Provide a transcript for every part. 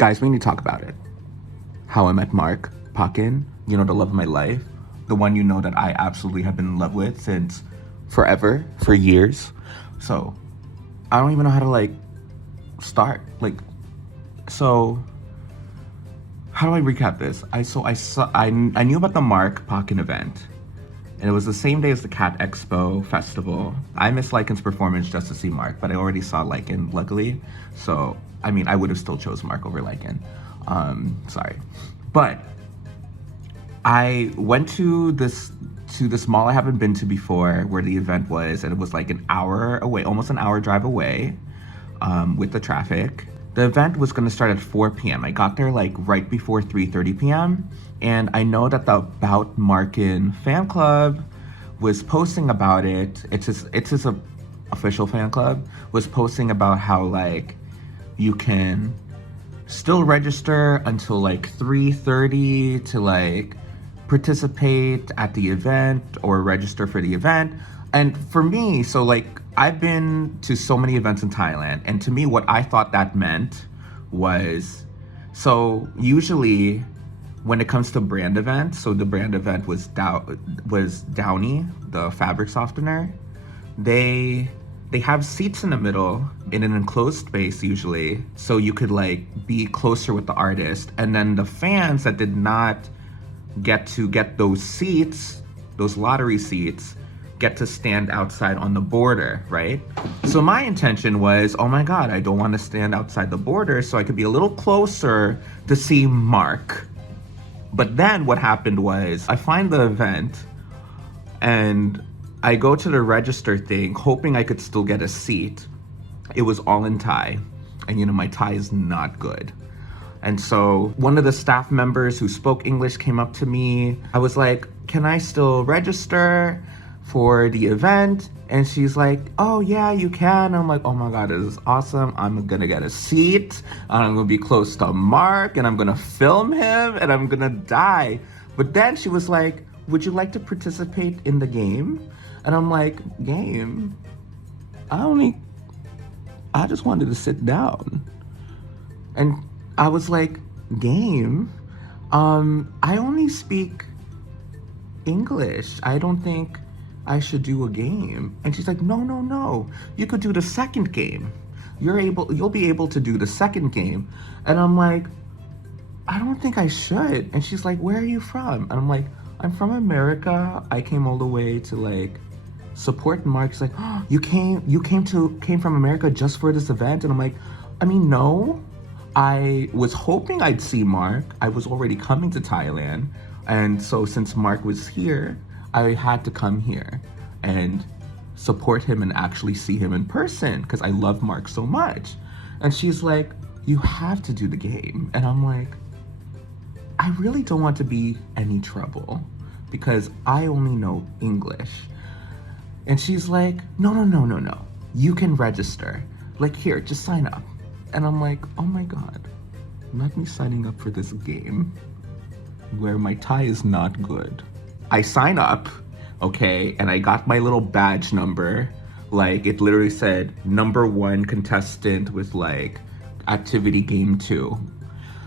Guys, we need to talk about it. How I met Mark Pakin, you know, the love of my life. The one you know that I absolutely have been in love with since forever, for years. So, I don't even know how to, start. So, how do I recap this? I knew about the Mark Pakin event. And it was the same day as the Cat Expo Festival. I missed Lycan's performance just to see Mark, but I already saw Lycan, luckily. So, I mean, I would have still chose Mark over Lycan. Sorry. But I went to this mall I haven't been to before where the event was, and it was like an hour away, almost an hour drive away, with the traffic. The event was gonna start at 4 p.m. I got there like right before 3:30 p.m. And I know that the About Markin fan club was posting about it. It's his official fan club was posting about how like you can still register until like 3:30 to like participate at the event or register for the event. And for me, so like I've been to so many events in Thailand, and to me what I thought that meant was, so usually when it comes to brand events, so the brand event was Downy, the fabric softener. They have seats in the middle in an enclosed space usually, so you could like be closer with the artist. And then the fans that did not get to get those seats, those lottery seats, get to stand outside on the border, right? So my intention was, oh my God, I don't want to stand outside the border, so I could be a little closer to see Mark. But then what happened was, I find the event and I go to the register thing, hoping I could still get a seat. It was all in Thai, and you know, my Thai is not good. And so one of the staff members who spoke English came up to me. I was like, can I still register for the event? And she's like, oh yeah, you can. I'm like, oh my God, this is awesome. I'm gonna get a seat, and I'm gonna be close to Mark, and I'm gonna film him, and I'm gonna die. But then she was like, would you like to participate in the game? And I'm like, game? I just wanted to sit down. And I was like, game? I only speak English. I don't think I should do a game. And she's like, no, you could do the second game. You'll be able to do the second game. And I'm like, I don't think I should. And she's like, where are you from? And I'm like, I'm from America. I came all the way to like support Mark. She's like, oh, you came from America just for this event? And I'm like, I mean, no. I was hoping I'd see Mark. I was already coming to Thailand. And so since Mark was here, I had to come here and support him and actually see him in person because I love Mark so much. And she's like, you have to do the game. And I'm like, I really don't want to be any trouble because I only know English. And she's like, no. You can register. Like, here, just sign up. And I'm like, oh my God, not me signing up for this game where my Thai is not good. I sign up, okay, and I got my little badge number. Like, it literally said #1 contestant with like activity game 2.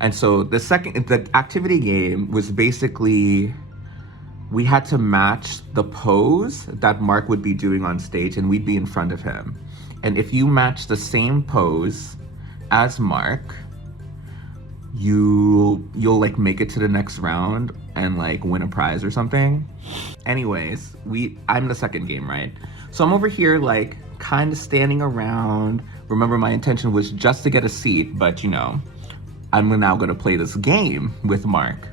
And so the activity game was basically, we had to match the pose that Mark would be doing on stage, and we'd be in front of him. And if you match the same pose as Mark, you'll like make it to the next round and like win a prize or something. Anyways, I'm the second game, right? So I'm over here like kind of standing around. Remember, my intention was just to get a seat, but you know, I'm now gonna play this game with Mark.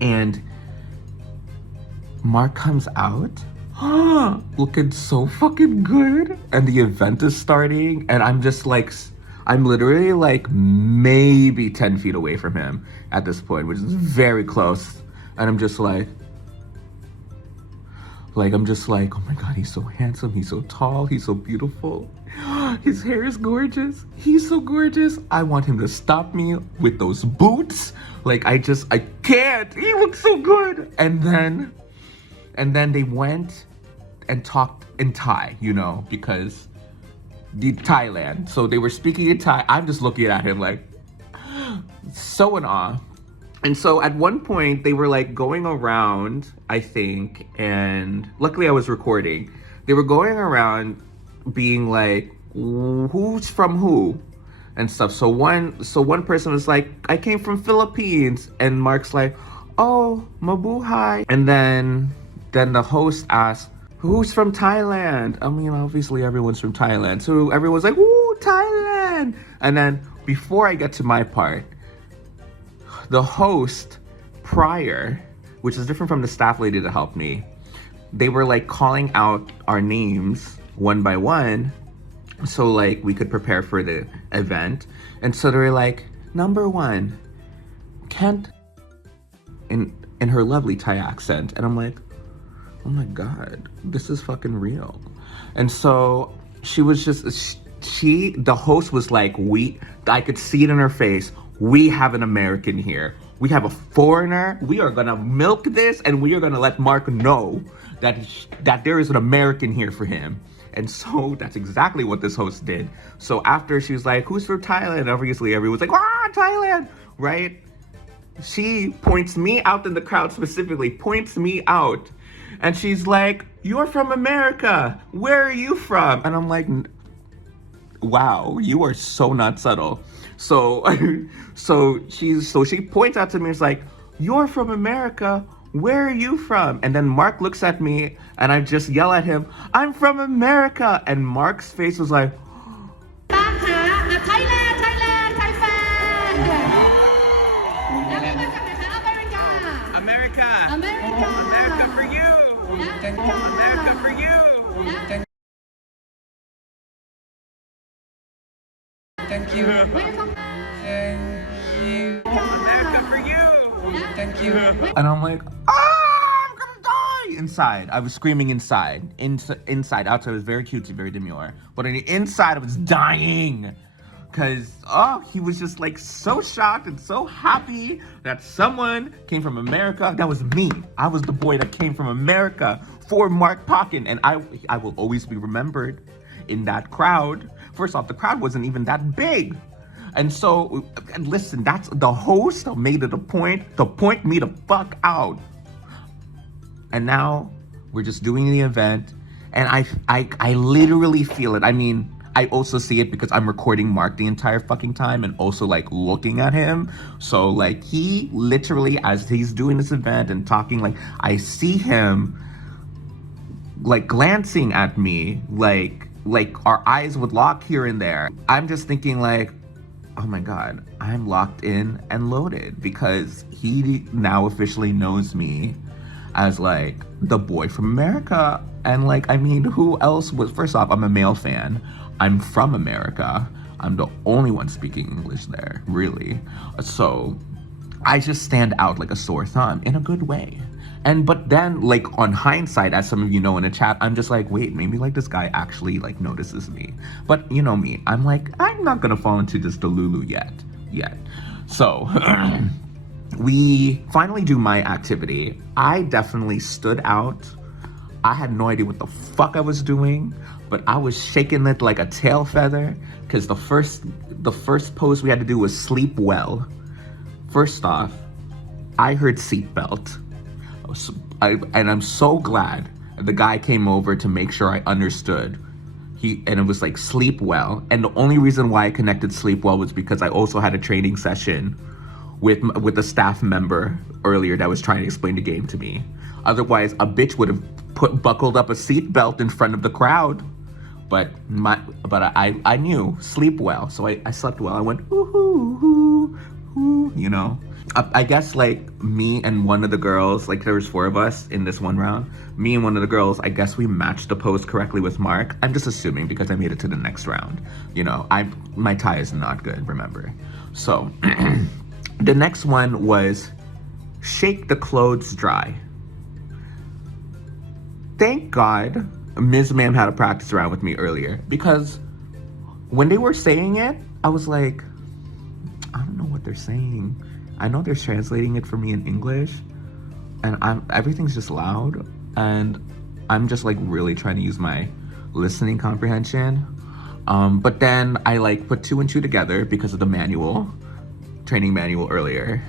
And Mark comes out, looking so fucking good. And the event is starting, and I'm just like, I'm literally like maybe 10 feet away from him at this point, which is very close. And I'm just like, oh my God, he's so handsome, he's so tall, he's so beautiful. His hair is gorgeous, he's so gorgeous. I want him to stop me with those boots. Like, I can't, he looks so good. And then they went and talked in Thai, you know, because Thailand. So they were speaking in Thai. I'm just looking at him like, so in awe. And so at one point they were like going around, I think, and luckily I was recording. They were going around being like, who's from who? And stuff. So one person was like, I came from Philippines. And Mark's like, oh, mabuhay. And then the host asked, who's from Thailand? I mean, obviously everyone's from Thailand. So everyone's like, ooh, Thailand. And then before I get to my part, the host prior, which is different from the staff lady that helped me, they were like calling out our names one by one so like we could prepare for the event. And so they were like, number 1, Kent, in her lovely Thai accent. And I'm like, oh my God, this is fucking real. And so she was just, the host was like, I could see it in her face. We have an American here. We have a foreigner. We are gonna milk this and we are gonna let Mark know that there is an American here for him. And so that's exactly what this host did. So after she was like, who's from Thailand? Obviously everyone's like, Thailand, right? She points me out in the crowd, specifically points me out. And she's like, you're from America. Where are you from? And I'm like, wow, you are so not subtle. So she points out to me, it's like, you're from America. Where are you from? And then Mark looks at me and I just yell at him, I'm from America. And Mark's face was like, Thailand, Thai fan. America for you. America for you. Thank you. America for you. Thank you. And I'm like, I'm gonna die inside. I was screaming inside. Inside. Outside was very cutesy, very demure. But on the inside, I was dying. Because, he was just like so shocked and so happy that someone came from America. That was me. I was the boy that came from America for Mark Pakin. And I will always be remembered in that crowd. First off, the crowd wasn't even that big. And so, listen, that's the host made it a point to point me the fuck out. And now we're just doing the event. And I literally feel it. I mean, I also see it because I'm recording Mark the entire fucking time and also like looking at him. So like he literally, as he's doing this event and talking, like I see him like glancing at me, like our eyes would lock here and there. I'm just thinking like, oh my God, I'm locked in and loaded because he now officially knows me as like the boy from America. And like, I mean, who else was, first off, I'm a male fan. I'm from America. I'm the only one speaking English there, really. So I just stand out like a sore thumb in a good way. But then like on hindsight, as some of you know in the chat, I'm just like, wait, maybe like this guy actually like notices me. But you know me, I'm like, I'm not gonna fall into this delulu yet. So we finally do my activity. I definitely stood out. I had no idea what the fuck I was doing, but I was shaking it like a tail feather because the first pose we had to do was sleep well. First off, I heard seatbelt. And I'm so glad the guy came over to make sure I understood. And it was like sleep well. And the only reason why I connected sleep well was because I also had a training session with a staff member earlier that was trying to explain the game to me. Otherwise, a bitch would have buckled up a seatbelt in front of the crowd. But I knew sleep well, so I slept well. I went ooh, you know. I guess like me and one of the girls, like there was 4 of us in this one round. Me and one of the girls, I guess we matched the pose correctly with Mark. I'm just assuming because I made it to the next round. You know, my Thai is not good, remember. So the next one was shake the clothes dry. Thank God Ms. Ma'am had a practice round with me earlier because when they were saying it, I was like, I don't know what they're saying. I know they're translating it for me in English and everything's just loud and I'm just like really trying to use my listening comprehension. But then I like put 2 and 2 together because of the manual. training manual earlier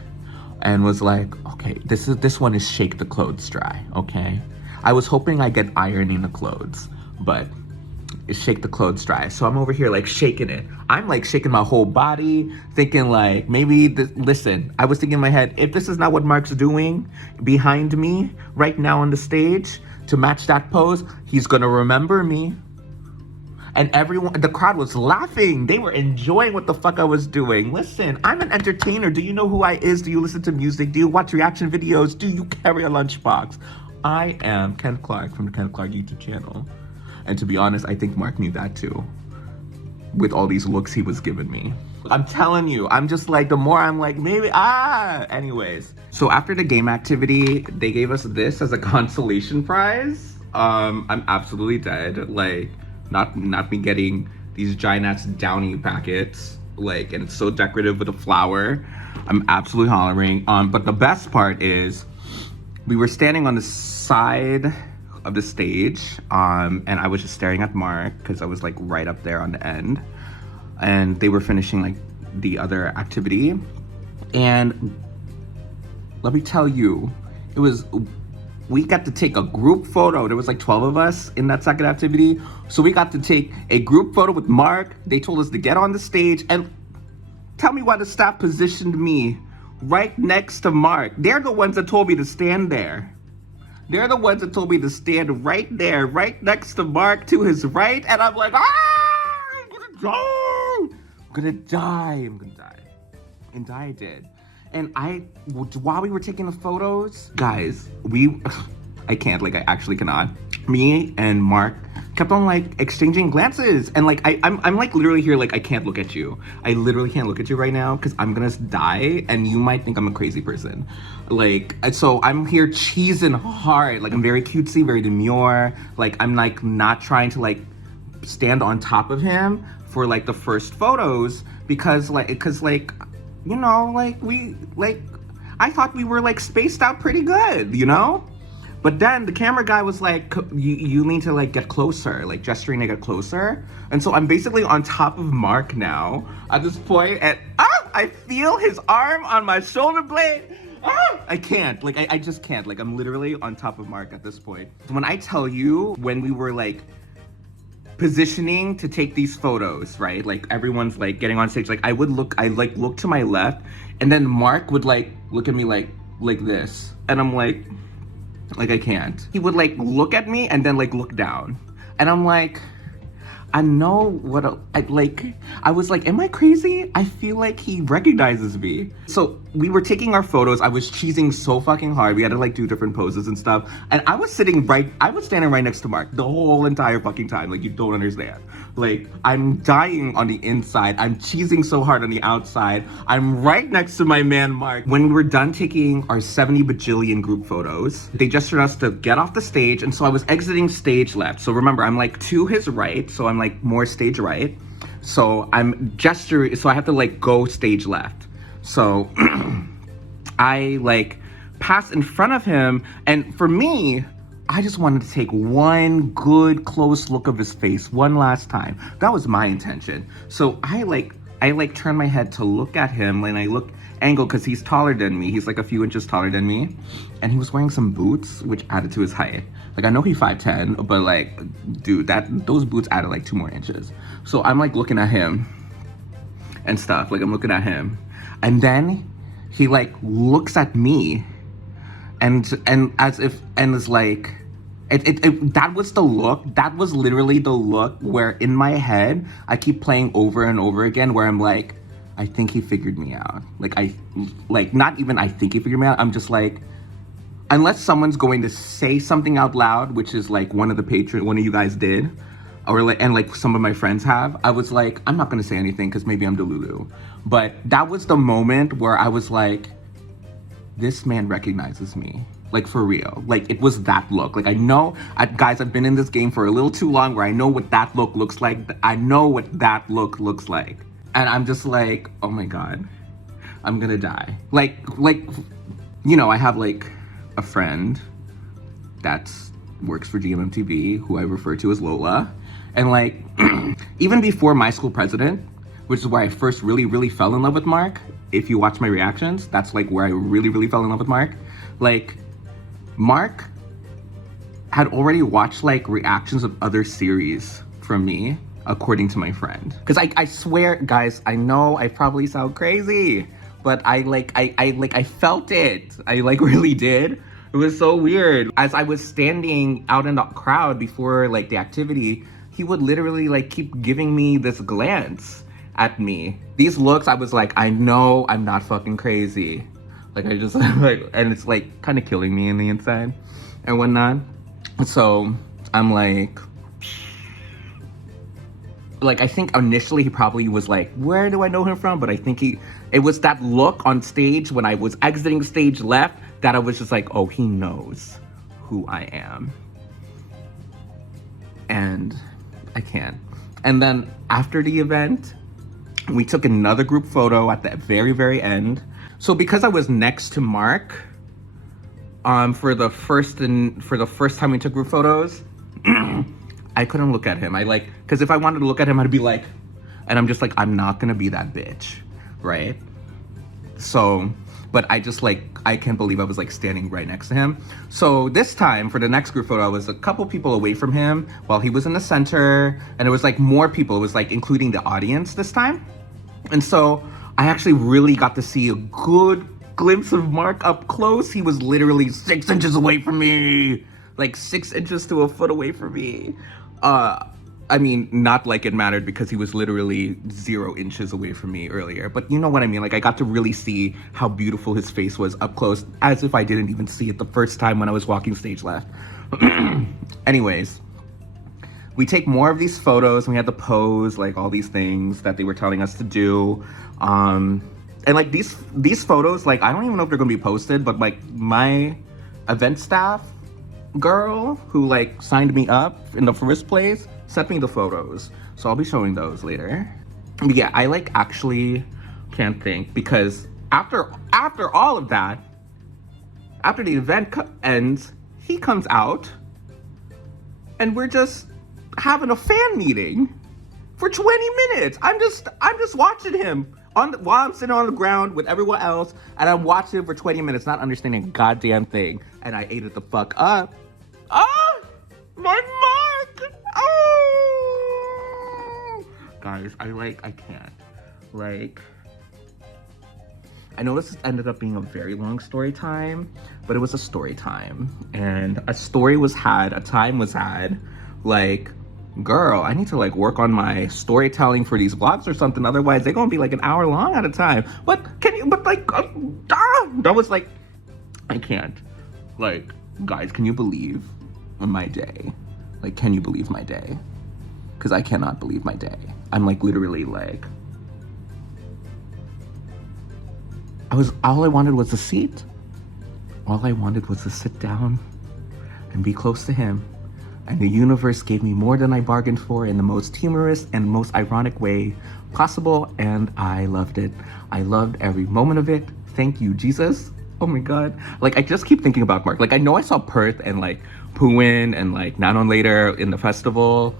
and was like, okay, this one is shake the clothes dry, okay? I was hoping I get ironing the clothes, but it's shake the clothes dry. So I'm over here like shaking it. I'm like shaking my whole body, thinking like maybe listen, I was thinking in my head, if this is not what Mark's doing behind me right now on the stage to match that pose, he's gonna remember me. And everyone, the crowd was laughing. They were enjoying what the fuck I was doing. Listen, I'm an entertainer. Do you know who I is? Do you listen to music? Do you watch reaction videos? Do you carry a lunchbox? I am Ken Clark from the Ken Clark YouTube channel. And to be honest, I think Mark knew that too, with all these looks he was giving me. I'm telling you, I'm just like, the more I'm like, maybe, anyways. So after the game activity, they gave us this as a consolation prize. I'm absolutely dead. Like, not me getting these giant-ass Downy packets, like, and it's so decorative with a flower. I'm absolutely hollering. But the best part is, we were standing on the side of the stage, and I was just staring at Mark because I was like right up there on the end, and they were finishing like the other activity. And let me tell you, we got to take a group photo. There was like 12 of us in that second activity, so we got to take a group photo with Mark. They told us to get on the stage, and tell me why the staff positioned me right next to Mark. They're the ones that told me to stand there. They're the ones that told me to stand right there, right next to Mark to his right. And I'm like, I'm gonna die. And die I did. And while we were taking the photos, guys, I can't, like, I actually cannot. Me and Mark kept on like exchanging glances, and like I'm like literally here, like I can't look at you. I literally can't look at you right now because I'm gonna die, and you might think I'm a crazy person. Like, so I'm here cheesing hard. Like, I'm very cutesy, very demure. Like, I'm like not trying to like stand on top of him for like the first photos because you know, like I thought we were like spaced out pretty good, you know? But then the camera guy was like, you need to like get closer, like gesturing to get closer. And so I'm basically on top of Mark now at this point, and I feel his arm on my shoulder blade. I can't, like I just can't, like I'm literally on top of Mark at this point. When I tell you, when we were like positioning to take these photos, right? Like everyone's like getting on stage, like I look to my left, and then Mark would like look at me like this, and I'm like I can't. He would like look at me and then like look down, and I'm like, I know what I was like, am I crazy? I feel like he recognizes me. So we were taking our photos. I was cheesing so fucking hard. We had to like do different poses and stuff. And I was standing right next to Mark the whole entire fucking time. Like, you don't understand. Like, I'm dying on the inside. I'm cheesing so hard on the outside. I'm right next to my man, Mark. When we were done taking our 70 bajillion group photos, they gestured us to get off the stage. And so I was exiting stage left. So remember, I'm like to his right. So I'm like more stage right. So I'm gesturing, so I have to like go stage left. So I like pass in front of him, and for me, I just wanted to take one good close look of his face one last time. That was my intention. So I turn my head to look at him, and I look angled because he's taller than me. He's like a few inches taller than me, and he was wearing some boots which added to his height. Like, I know he's 5'10", but like, dude, those boots added like 2 more inches. So I'm like looking at him and stuff. Like, I'm looking at him, and then he like looks at me, and is like, that was the look. That was literally the look where in my head I keep playing over and over again, where I'm like, I think he figured me out. Not even I think he figured me out. I'm just like, unless someone's going to say something out loud, which is like one of you guys did, or like some of my friends have, I was like, I'm not gonna say anything because maybe I'm Delulu. But that was the moment where I was like, this man recognizes me. Like, for real. Like, it was that look. Like, I know, guys, I've been in this game for a little too long where I know what that look looks like. I know what that look looks like. And I'm just like, oh my God, I'm gonna die. Like, you know, I have like a friend that works for GMMTV who I refer to as Lola. And like, even before my school president, which is where I first really, really fell in love with Mark, if you watch my reactions, that's like where I really, really fell in love with Mark. Like, Mark had already watched like reactions of other series from me, according to my friend. Because I swear, guys, I know I probably sound crazy, but I felt it. I like really did. It was so weird. As I was standing out in the crowd before like the activity, he would literally like keep giving me this glance at me. These looks, I was like, I know I'm not fucking crazy. Like I just like, and it's like kind of killing me in the inside and whatnot. So I'm like I think initially he probably was like, where do I know him from? But I think it was that look on stage when I was exiting stage left that I was just like, oh, he knows who I am. And I can't. And then after the event, we took another group photo at the very, very end. So because I was next to Mark, for the first time we took group photos, I couldn't look at him. Because if I wanted to look at him, I'd be like, and I'm just like, I'm not gonna be that bitch, right? So, but I just like, I can't believe I was like standing right next to him. So this time for the next group photo, I was a couple people away from him while he was in the center, and it was like more people. It was like including the audience this time. And so I actually really got to see a good glimpse of Mark up close. He was literally 6 inches away from me, like 6 inches to a foot away from me. I mean, not like it mattered because he was literally 0 inches away from me earlier, but you know what I mean? Like I got to really see how beautiful his face was up close, as if I didn't even see it the first time when I was walking stage left. Anyways, we take more of these photos and we had to pose like all these things that they were telling us to do. And like these photos, like I don't even know if they're gonna be posted, but like my event staff girl who like signed me up in the first place sent me the photos, so I'll be showing those later. But yeah, I like actually can't think, because after all of that, after the event ends, he comes out and we're just having a fan meeting for 20 minutes. I'm just watching him while I'm sitting on the ground with everyone else, and I'm watching him for 20 minutes, not understanding a goddamn thing, and I ate it the fuck up. Oh, my Mark! Oh! Guys, I can't. Like, I know this ended up being a very long story time, but it was a story time. And a story was had, a time was had, like, girl, I need to like work on my storytelling for these vlogs or something. Otherwise, they're gonna be like an hour long at a time. But that was like, I can't. Like, guys, can you believe my day? Like, can you believe my day? Because I cannot believe my day. I'm like literally like, all I wanted was a seat. All I wanted was to sit down and be close to him. And the universe gave me more than I bargained for in the most humorous and most ironic way possible, and I loved it. I loved every moment of it. Thank you, Jesus. Oh my God. Like, I just keep thinking about Mark. Like, I know I saw Perth and like Phuwin and like Nanon later in the festival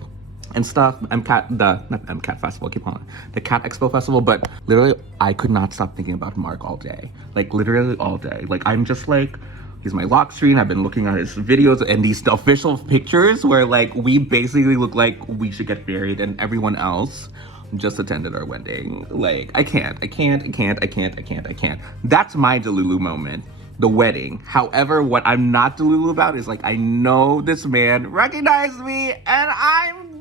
and stuff. Not MCAT festival, I keep calling it. The Cat Expo festival, but literally I could not stop thinking about Mark all day. Like literally all day. Like I'm just like, he's my lock screen. I've been looking at his videos and these official pictures where like we basically look like we should get married and everyone else just attended our wedding. Like I can't. That's my Delulu moment, the wedding. However, what I'm not Delulu about is like, I know this man recognized me and I'm